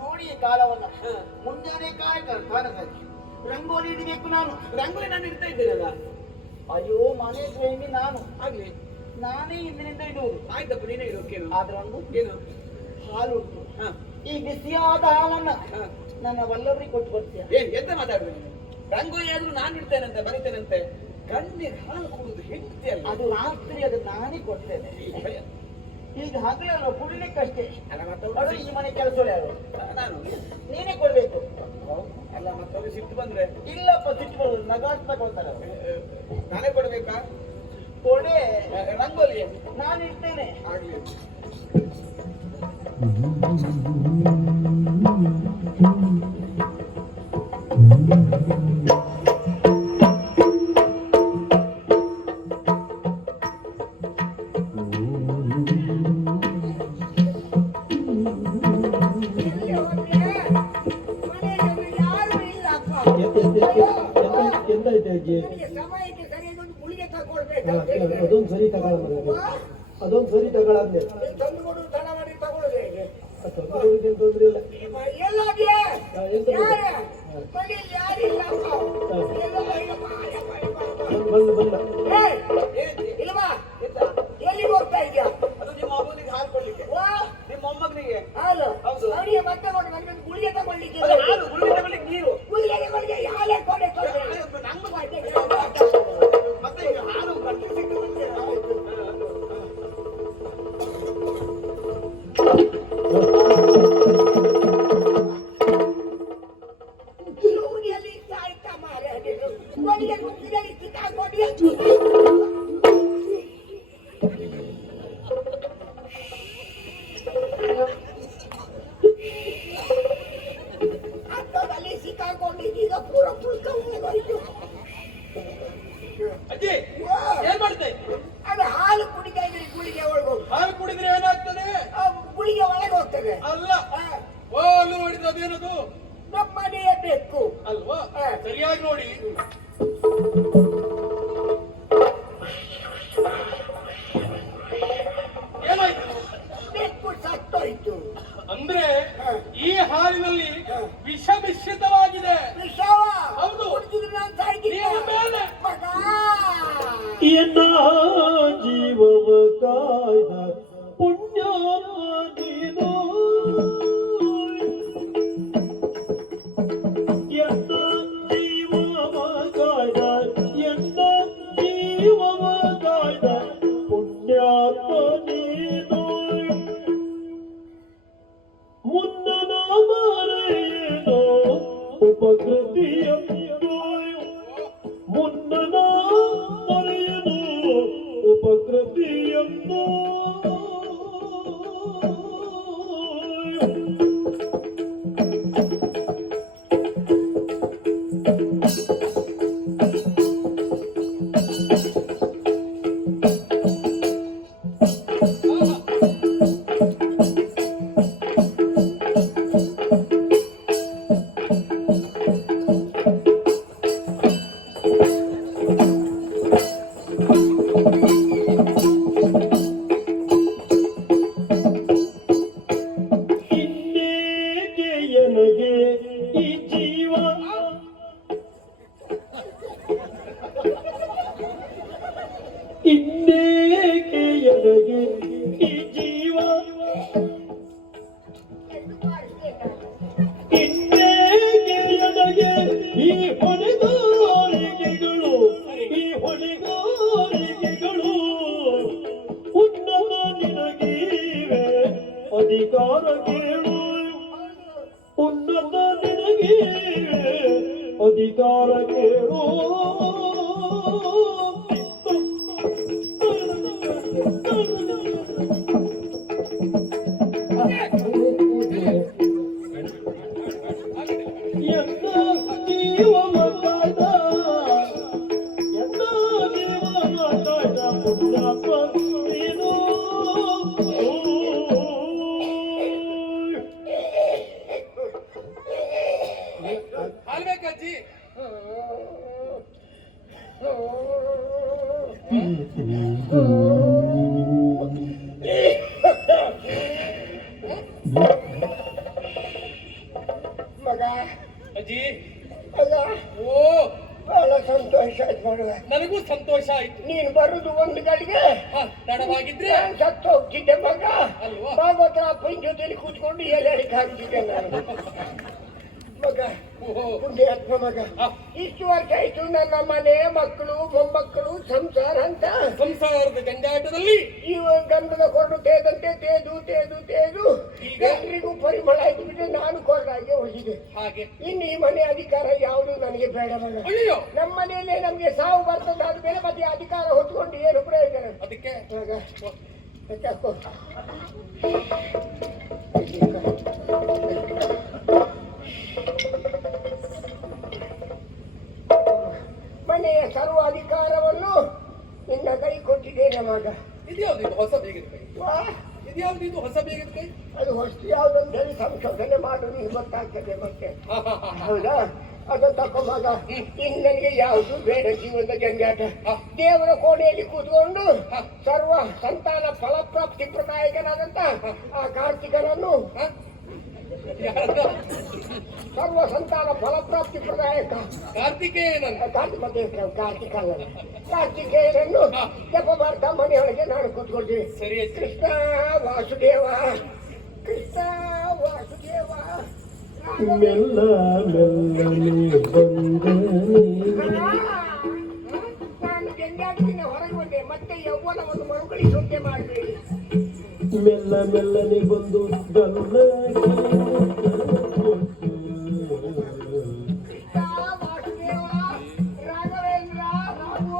ನೋಡಿ ಕಾಲವನ್ನ ಮುಂಜಾನೆ ಕಾಲಕ್ಕಾಗಿ ರಂಗೋಲಿ ಇಡಬೇಕು. ನಾನು ರಂಗೋಲಿ ನಾನು ಇಡ್ತಾ ಇದ್ದೇನಲ್ಲ. ಅಯ್ಯೋ ಮನೆ ಪ್ರೇಮಿ ನಾನು, ಆಗ್ಲಿ ನಾನೇ ಇಂದಿನಿಂದ ಇಡುವುದು. ಆಯ್ತಪ್ಪ, ನೀನೇ ಇಡೋಕೇನು. ಆದ್ರೆ ಒಂದು ಏನು ಹಾಲು ಉಂಟು, ಈ ಬಿಸಿಯಾದ ಹಾಲನ್ನ ನನ್ನ ವಲ್ಲವರಿಗೆ ಕೊಟ್ಟು ಬರ್ತೀಯ. ಎಂತ ಮಾತಾಡುದು ನೀನು? ರಂಗೋಲಿ ಆದ್ರೂ ನಾನು ಇಡ್ತೇನಂತೆ, ಬರೀತೇನಂತೆ. ಕಣ್ಣಿಗೆ ಹಾಲು ಕೊಡುದು ಹೆಂಡತಿ ಅಲ್ಲ, ಅದು ರಾತ್ರಿ ಅದು ನಾನೇ ಕೊಡ್ತೇನೆ. ಈಗ ಹಗಲಲ್ಲ ಕುಡಿಲಿಕ್ಕಷ್ಟೇ. ಈ ಮನೆ ಕೆಲಸ ಯಾರು? ನಾನು. ನೀನೇ ಕೊಡ್ಬೇಕು. ಅಲ್ಲ ಮತ್ತವ್ರು ಸಿಟ್ಟು ಬಂದ್ರೆ? ಇಲ್ಲಪ್ಪ, ಸಿಟ್ಟು ಬರೋದು ನಗಾಡ್ ತಗೊಳ್ತಾರೆ. ನಾನೇ ಕೊಡ್ಬೇಕಾ? ಕೊಡೆ. ರಂಗೋಲಿ ನಾನು ಇಡ್ತೇನೆ. ಆಗ್ಲಿ. ಅದೊಂದು ಸರಿ ತಗೊಳ್ಳ, ಅದೊಂದು ಸರಿ ತಗೊಳ್ಳಂದೆ ತೊಂದ್ರೆ ಇಲ್ಲ. ಎಲ್ಲಿಗೆ ಹೋಗ್ತಾ ಇದೆಯಾ? ಅದು ನಿಮ್ಮ ಅಮ್ಮನಿಗೆ ಹಾಲು ಕೊಡ್ಲಿಕ್ಕೆ, ನಿಮ್ಮ ಮೊಮ್ಮಗನಿಗೆ ಹಾಲು. ಮತ್ತೆ ನನಗೆ ಗುಳಿಗೆ ತಗೊಳ್ಳಿಕ್ಕೆ, ಹಾಲು ಗುಳಿಗೆ ತಗೊಳ್ಳಿಕ್ಕೆ, ನೀರು ಗುಳಿಗೆ ತಗೊಳ್ಳಿಕ್ಕೆ ಯಾರೇ ಕೊಡೆ ಮತ್ತೆ ಈಗ ಹಾಲು ಕಟ್ಟಿ ಸಿಕ್ಕುತ್ತೆ. ಅಜ್ಜಿ ಏನ್ ಮಾಡ್ತೆ? ಅದು ಹಾಲು ಕುಡಿತಾ ಇದ್ರೆ ಗುಳಿಗೆ ಒಳಗೆ ಹೋಗ್ತದೆ. ಹಾಲು ಕುಡಿದ್ರೆ ಏನಾಗ್ತದೆ? ಗುಳಿಗೆ ಒಳಗೆ ಹೋಗ್ತದೆ. ಅಲ್ಲ, ಹಾಲು ನೋಡಿದ್ರೆ ಅದೇನದು? ನಮ್ಮನೆಯ ಬೆಕ್ಕು ಅಲ್ವಾ? ಸರಿಯಾಗಿ ನೋಡಿ. ಏನಾಯ್ತು? ಬೆಕ್ಕು ಸತ್ತೋಯ್ತು. ಅಂದ್ರೆ ಈ ಹಾಲಿನಲ್ಲಿ ವಿಷ ಮಿಶ್ರಿತವಾಗಿದೆ. ಹೌದು. ನೀವು ಮೇಲೆ ಎನ್ನ ಜೀವವ ಕಾಯ್ದ ಪುಣ್ಯ ನೀನು, ಎನ್ನ ಜೀವವ ಕಾಯ್ದ, ಎನ್ನ ಜೀವವ ಕಾಯ್ದ ಪುಣ್ಯಾತ್ಮ ನೀನು. ಮುನ್ನನ ಮರೆಯೇನೋ ಉಪಕೃತಿಯನ್ನು, ಮುನ್ನನ ಮರೆಯೇನೋ ಉಪಕೃತಿಯನ್ನು. ಮಗ ಅಜ್ಜಿ ಮಗ ಓ ಬಹಳ ಸಂತೋಷ ಆಯ್ತು ಮಗ. ನನಗೂ ಸಂತೋಷ ಆಯ್ತು. ನೀನು ಬರುದು ಒಂದು ಗಳಿಗೆ ತಡವಾಗಿದ್ರೆ ನಾನು ಸತ್ತು ಹೋಗ್ತಿದ್ದೆ ಮಗ. ಅಲ್ವಾ? ಭಾಗವತರ ಅಪ್ಪನ ಜೊತೆಲಿ ಕೂತ್ಕೊಂಡು ಎಲೆಡಿಗೆ ಹಾಕ್ತಿದ್ದೆ ನಾನು ಮಗ. ಪುಣ್ಯಾತ್ಮ ಮಗ. ಇಷ್ಟು ವರ್ಷ ಆಯ್ತು ನನ್ನ ಮನೆ ಮಕ್ಕಳು ಮೊಮ್ಮಕ್ಕಳು ಸಂಸಾರ ಅಂತ ಸಂಸಾರದ ಜಂಜಾಟದಲ್ಲಿ ಈ ಗಂಧದ ಕೊರಡು ತೇದಂತೆ ತೇದು ತೇದು ತೇದು ಈಗ ಎಲ್ರಿಗೂ ಪರಿಮಳ ಆಯ್ತು ಬಿಟ್ಟು ನಾನು ಕೊರಡಾಗಿ ಹೋಗಿದೆ. ಹಾಗೆ ಇನ್ನು ಈ ಮನೆ ಅಧಿಕಾರ ಯಾವುದು ನನಗೆ ಬೇಡ ಮಗ. ಅಯ್ಯೋ ನಮ್ಮ ಮನೆಯಲ್ಲೇ ನಮ್ಗೆ ಸಾವು ಬರ್ತದೆ ಆದ್ಮೇಲೆ ಮತ್ತೆ ಅಧಿಕಾರ ಹೊತ್ಕೊಂಡು ಏನು ಪ್ರಯೋಜನ ಅದಕ್ಕೆ ಮಗ. ಯಾಕೋ ಮನೆಯ ಸರ್ವ ಅಧಿಕಾರವನ್ನು ನಿನ್ನ ಕೈ ಕೊಟ್ಟಿದ್ದೇನೆ ಮಗ. ಇದ್ಯಾವ್ದು ಇದು ಹೊಸ ಬೇಗದ ಕೈ? ವಾ, ಇದ್ಯಾವ್ದು ಇದು ಹೊಸ ಬೇಗದ ಕೈ? ಅದು ಹೊಸ್ತು ಯಾವ್ದಂತ ಹೇಳಿ ಸಂಶೋಧನೆ ಮಾಡು, ನೀನು ಗೊತ್ತಾಗ್ತದೆ ಮತ್ತೆ. ಹೌದಾ? ಅದು ತಕೋ ಮಗ. ಇನ್ನು ನನಗೆ ಯಾವುದು ಬೇಡ ಜೀವನದ ಜಂಜಾಟ. ದೇವರ ಕೋಣೆಯಲ್ಲಿ ಕೂತ್ಕೊಂಡು ಸರ್ವ ಸಂತಾನ ಫಲಪ್ರಾಪ್ತಿ ಪ್ರದಾಯಕನಾದಂತ ಆ ಕಾರ್ತಿಕನನ್ನು, ಸರ್ವ ಸಂತಾನ ಫಲಪ್ರಾಪ್ತಿ ಪ್ರದಾಯಕ ಕಾರ್ತಿಕೇಯನನ್ನು ಕಾರ್ತಿಕೇಯನನ್ನು ಜಪ ಮಾಡ್ತಾ ಮನೆಯೊಳಗೆ ನಾನು ಕೂತ್ಕೊಳ್ತೀನಿ. ಸರಿ ಕೃಷ್ಣ ವಾಸುದೇವ, ಕೃಷ್ಣ ವಾಸುದೇವ. ಮೆಲ್ಲ ಮೆಲ್ಲನೆ ನಾನು ಜಂಜಾಟದಿಂದ ಹೊರಗೆ ಬಂದೆ, ಮತ್ತೆ ಯೌವನವನ್ನು ಮರುಕಳಿಸುವಂತೆ ಮಾಡಬೇಡಿ. ಮೆಲ್ಲ ಮೆಲ್ಲನೆ ಬಂದು ಗಲ್ಲ ಕೃಷ್ಣ ವಾಸುದೇವ ರಾಘವೇಂದ್ರ ರಾಘವ.